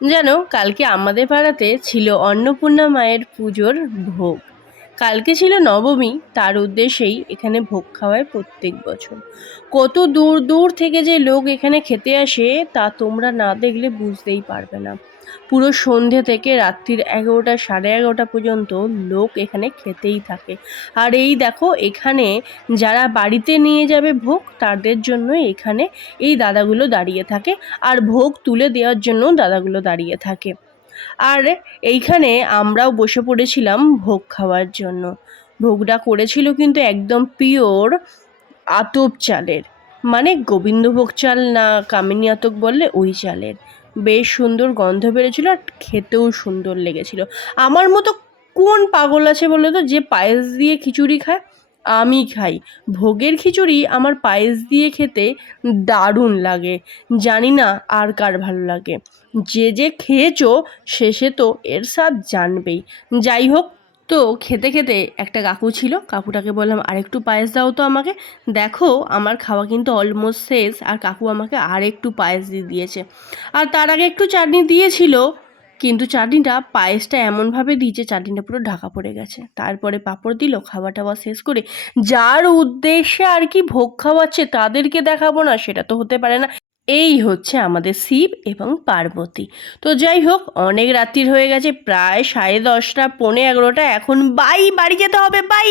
জানো, কালকে আমাদের পাড়াতে ছিল অন্নপূর্ণা মায়ের পুজোর ভোগ। কালকে ছিল নবমী, তার উদ্দেশ্যেই এখানে ভোগ খাওয়ায় প্রত্যেক বছর। কত দূর দূর থেকে যে লোক এখানে খেতে আসে তা তোমরা না দেখলে বুঝতেই পারবে না। পুরো সন্ধে থেকে রাত্রির 11টা, 11:30 পর্যন্ত লোক এখানে খেতেই থাকে। আর এই দেখো, এখানে যারা বাড়িতে নিয়ে যাবে ভোগ তাদের জন্য এখানে এই দাদাগুলো দাঁড়িয়ে থাকে, আর ভোগ তুলে দেওয়ার জন্য দাদাগুলো দাঁড়িয়ে থাকে। আর এইখানে আমরাও বসে পড়েছিলাম ভোগ খাওয়ার জন্য। ভোগটা করেছিল কিন্তু একদম পিওর আতপ চালের, মানে গোবিন্দভোগ চাল না কামিনী আতপ বললে ওই চালের। বেশ সুন্দর গন্ধ বেরোছিল আর খেতেও সুন্দর লেগেছিল। আমার মতো কোন পাগল আছে বলো তো যে পায়েস দিয়ে খিচুড়ি খায়? আমি খাই। ভোগের খিচুড়ি আমার পায়েস দিয়ে খেতে দারুণ লাগে। জানি না আর কার ভালো লাগে। যে যে খেয়েছো শেষে তো এর স্বাদ জানবেই। যাই হোক, তো খেতে খেতে একটা কাকু ছিল, কাকুটাকে বললাম আরেকটু পায়েস দাও তো আমাকে। দেখো, আমার খাওয়া কিন্তু অলমোস্ট শেষ, আর কাকু আমাকে আরেকটু পায়েস দিয়ে দিয়েছে। আর তার আগে একটু চাটনি দিয়েছিল, কিন্তু চাটনিটা পায়েসটা এমনভাবে দিয়েছে চাটনিটা পুরো ঢাকা পড়ে গেছে। তারপরে পাঁপড় দিল। খাওয়া টাওয়া শেষ করে যার উদ্দেশ্যে আর কি ভোগ খাওয়াচ্ছে তাদেরকে দেখাবো না, সেটা তো হতে পারে না। এই হচ্ছে আমাদের শিব এবং পার্বতী। তো যাই হোক, অনেক রাত্রির হয়ে গেছে, প্রায় 10:30, 11:15। এখন বাই, বাড়ি যেতে হবে, বাই।